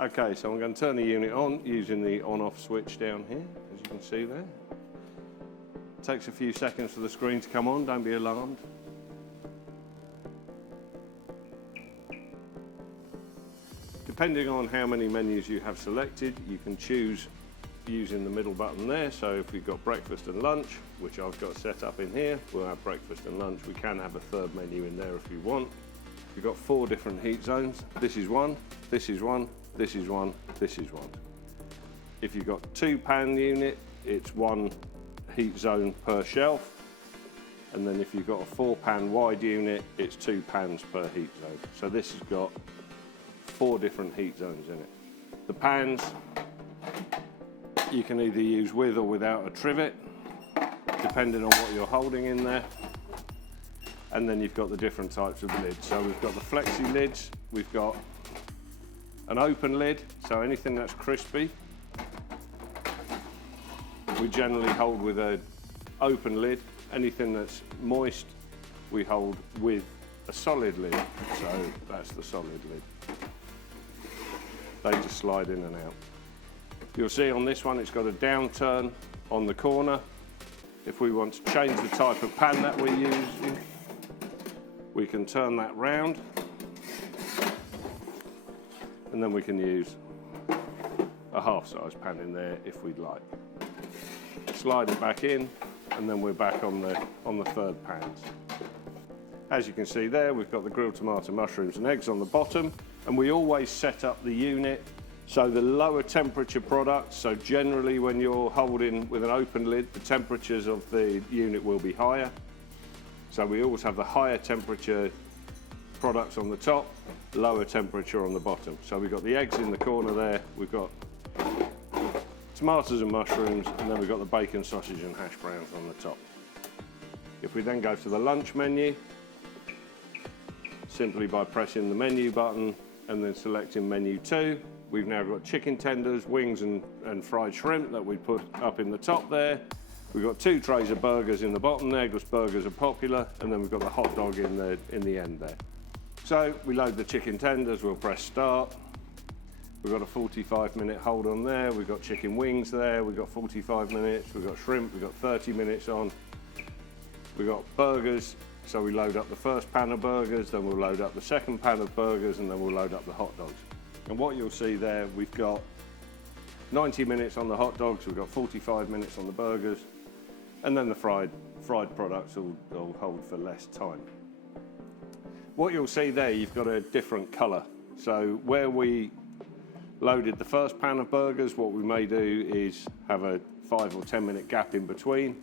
Okay, so I'm going to turn the unit on using the on-off switch down here, as you can see there. It takes a few seconds for the screen to come on, don't be alarmed. Depending on how many menus you have selected, you can choose using the middle button there. So if we've got breakfast and lunch, which I've got set up in here, we'll have breakfast and lunch. We can have a third menu in there if you want. We've got 4 different heat zones. This is one, this is one, this is one, this is one. If you've got 2-pan unit, it's 1 heat zone per shelf. And then if you've got a 4-pan wide unit, it's 2 pans per heat zone. So this has got 4 different heat zones in it. The pans, you can either use with or without a trivet, depending on what you're holding in there. And then you've got the different types of lids. So we've got the flexi lids, we've got an open lid, so anything that's crispy, we generally hold with an open lid. Anything that's moist, we hold with a solid lid, so that's the solid lid. They just slide in and out. You'll see on this one it's got a downturn on the corner. If we want to change the type of pan that we're using, we can turn that round and then we can use a half-size pan in there if we'd like. Slide it back in and then we're back on the third pans. As you can see there, we've got the grilled tomato, mushrooms and eggs on the bottom, and we always set up the unit so the lower temperature products, so generally when you're holding with an open lid, the temperatures of the unit will be higher. So we always have the higher temperature products on the top, lower temperature on the bottom. So we've got the eggs in the corner there, we've got tomatoes and mushrooms, and then we've got the bacon, sausage and hash browns on the top. If we then go to the lunch menu, simply by pressing the menu button and then selecting menu 2, we've now got chicken tenders, wings and fried shrimp that we put up in the top there. We've got 2 trays of burgers in the bottom there, because burgers are popular, and then we've got the hot dog in the end there. So we load the chicken tenders, we'll press start. We've got a 45-minute hold on there, we've got chicken wings there, we've got 45 minutes, we've got shrimp, we've got 30 minutes on. We've got burgers, so we load up the first pan of burgers, then we'll load up the second pan of burgers, and then we'll load up the hot dogs. And what you'll see there, we've got 90 minutes on the hot dogs, we've got 45 minutes on the burgers, and then the fried products will hold for less time. What you'll see there, you've got a different colour. So where we loaded the first pan of burgers, what we may do is have a 5 or 10 minute gap in between.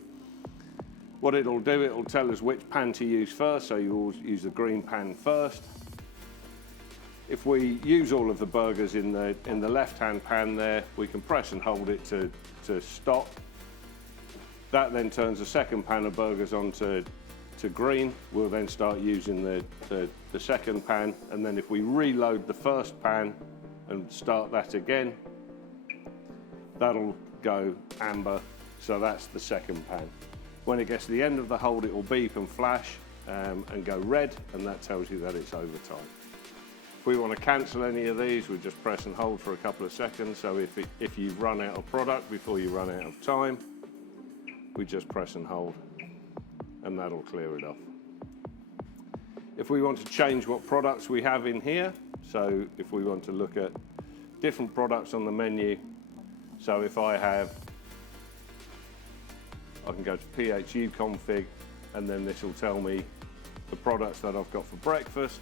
What it'll do, it'll tell us which pan to use first, so you always use the green pan first. If we use all of the burgers in the left-hand pan there, we can press and hold it to stop. That then turns the second pan of burgers on to green. We'll then start using the second pan, and then if we reload the first pan and start that again, that'll go amber, so that's the second pan. When it gets to the end of the hold, it will beep and flash and go red, and that tells you that it's overtime. If we want to cancel any of these, we just press and hold for a couple of seconds. So if you've run out of product before you run out of time, we just press and hold, and that'll clear it off. If we want to change what products we have in here, so if we want to look at different products on the menu, so if I can go to PHU config, and then this will tell me the products that I've got for breakfast.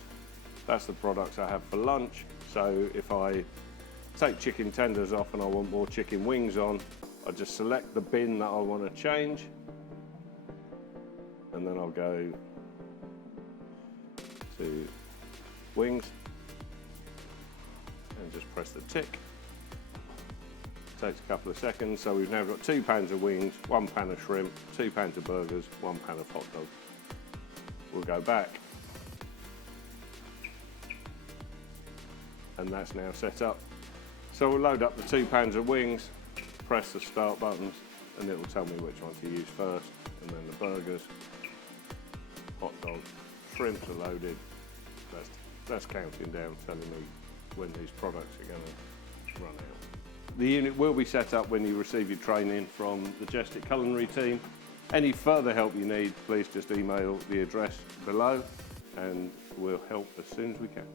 That's the products I have for lunch. So if I take chicken tenders off and I want more chicken wings on, I just select the bin that I want to change, and then I'll go to wings and just press the tick. Takes a couple of seconds. So we've now got 2 pans of wings, 1 pan of shrimp, 2 pans of burgers, 1 pan of hot dogs. We'll go back, and that's now set up. So we'll load up the 2 pans of wings, press the start buttons, and it will tell me which one to use first, and then the burgers, hot dogs, shrimps are loaded. That's counting down, telling me when these products are going to run out. The unit will be set up when you receive your training from the Jestic culinary team. Any further help you need, please just email the address below and we'll help as soon as we can.